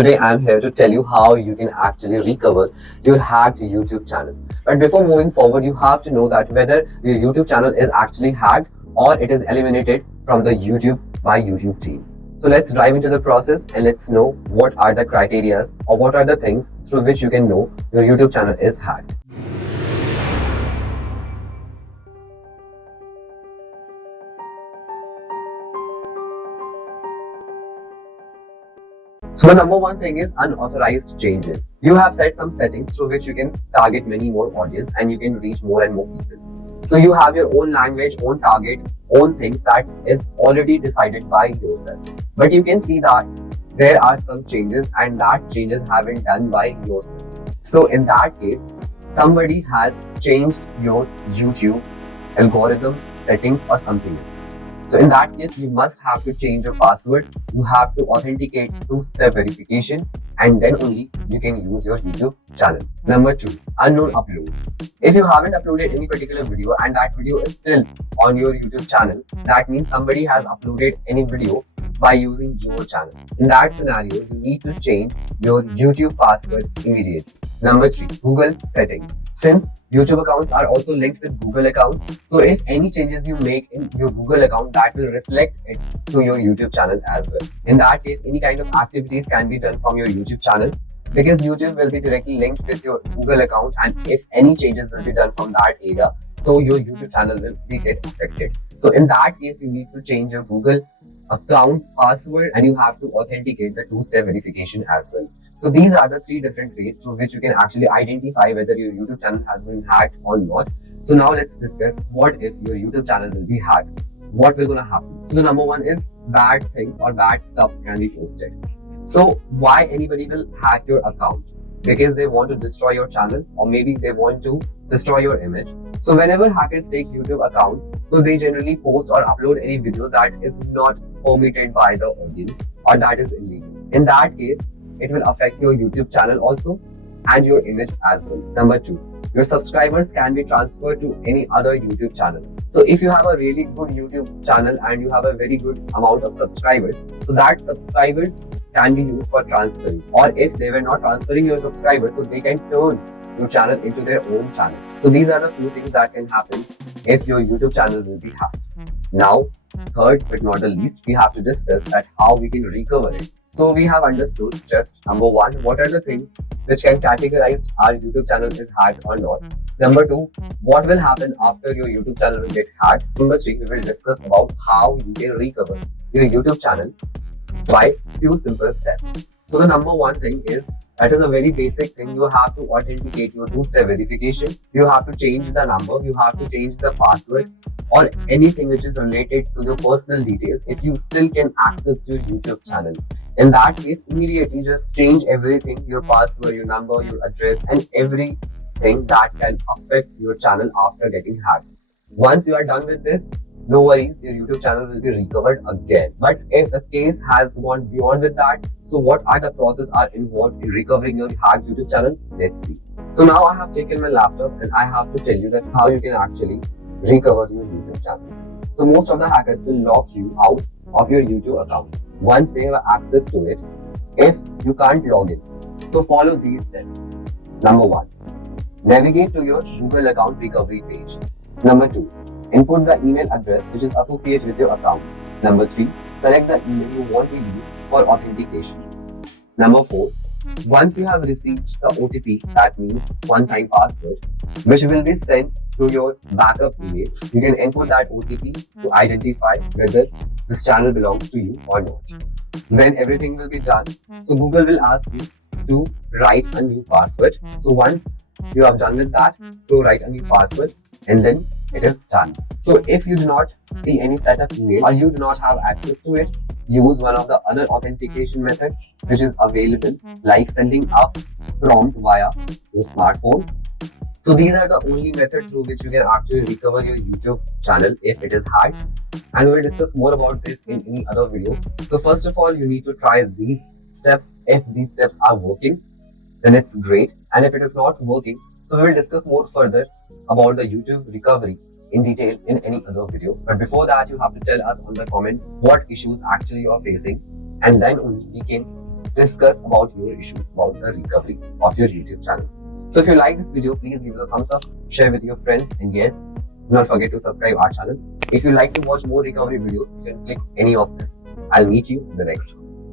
Today I'm here to tell you how you can actually recover your hacked YouTube channel. But before moving forward, you have to know that whether your YouTube channel is actually hacked or it is eliminated from the YouTube by YouTube team. So let's dive into the process and let's know what are the criteria or what are the things through which you can know your YouTube channel is hacked. So the number one thing is unauthorized changes. You have set some settings through which you can target many more audience and you can reach more and more people. So you have your own language, own target, own things that is already decided by yourself. But you can see that there are some changes and that changes have been done by yourself. So in that case, somebody has changed your YouTube algorithm, settings or something else. So in that case, you must have to change your password. You have to authenticate two-step verification and then only you can use your YouTube channel. Number two, unknown uploads. If you haven't uploaded any particular video and that video is still on your YouTube channel, that means somebody has uploaded any video by using your channel. In that scenario, you need to change your YouTube password immediately. Number three, Google settings. Since YouTube accounts are also linked with Google accounts, so if any changes you make in your Google account, that will reflect it to your YouTube channel as well. In that case, any kind of activities can be done from your YouTube channel because YouTube will be directly linked with your Google account, and if any changes will be done from that area, so your YouTube channel will be get affected. So in that case, you need to change your Google account's password and you have to authenticate the two-step verification as well. So these are the three different ways through which you can actually identify whether your YouTube channel has been hacked or not. So now let's discuss what if your YouTube channel will be hacked. What will gonna happen? So the number one is bad things or bad stuffs can be posted. So why anybody will hack your account? Because they want to destroy your channel or maybe they want to destroy your image. So whenever hackers take YouTube account, so they generally post or upload any videos that is not permitted by the audience or that is illegal. In that case, it will affect your YouTube channel also and your image as well. Number two, your subscribers can be transferred to any other YouTube channel. So if you have a really good YouTube channel and you have a very good amount of subscribers, so that subscribers can be used for transferring, or if they were not transferring your subscribers, so they can turn your channel into their own channel. So these are the few things that can happen if your YouTube channel will be hacked. Now, third but not the least, we have to discuss that how we can recover it. So we have understood just number one, what are the things which can categorize our YouTube channel is hacked or not. Number two, what will happen after your YouTube channel will get hacked. Number three, we will discuss about how you can recover your YouTube channel by few simple steps. So the number one thing is, that is a very basic thing. You have to authenticate your two-step verification. You have to change the number. You have to change the password or anything which is related to your personal details if you still can access your YouTube channel. In that case, immediately just change everything, your password, your number, your address and everything that can affect your channel after getting hacked. Once you are done with this, no worries, your YouTube channel will be recovered again. But if the case has gone beyond with that, so what are the process are involved in recovering your hacked YouTube channel? Let's see. So now I have taken my laptop and I have to tell you that how you can actually recover your YouTube channel. So most of the hackers will lock you out of your YouTube account once they have access to it if you can't log in. So follow these steps. Number one, navigate to your Google account recovery page. Number two, input the email address which is associated with your account. Number three, select the email you want to use for authentication. Number four, once you have received the OTP, that means one-time password, which will be sent to your backup email, you can input that OTP to identify whether this channel belongs to you or not. When everything will be done, so Google will ask you to write a new password. So once you have done with that, so write a new password and then it is done. So if you do not see any setup email or you do not have access to it, use one of the other authentication method which is available, like sending a prompt via your smartphone. So these are the only method through which you can actually recover your YouTube channel if it is hacked, and we will discuss more about this in any other video. So first of all, you need to try these steps. If these steps are working, then it's great, and if it is not working, so we will discuss more further about the YouTube recovery in detail in any other video. But before that, you have to tell us on the comment what issues actually you are facing, and then only we can discuss about your issues about the recovery of your YouTube channel. So if you like this video, please give it a thumbs up, share with your friends, and yes, do not forget to subscribe our channel. If you like to watch more recovery videos, you can click any of them. I'll meet you in the next one.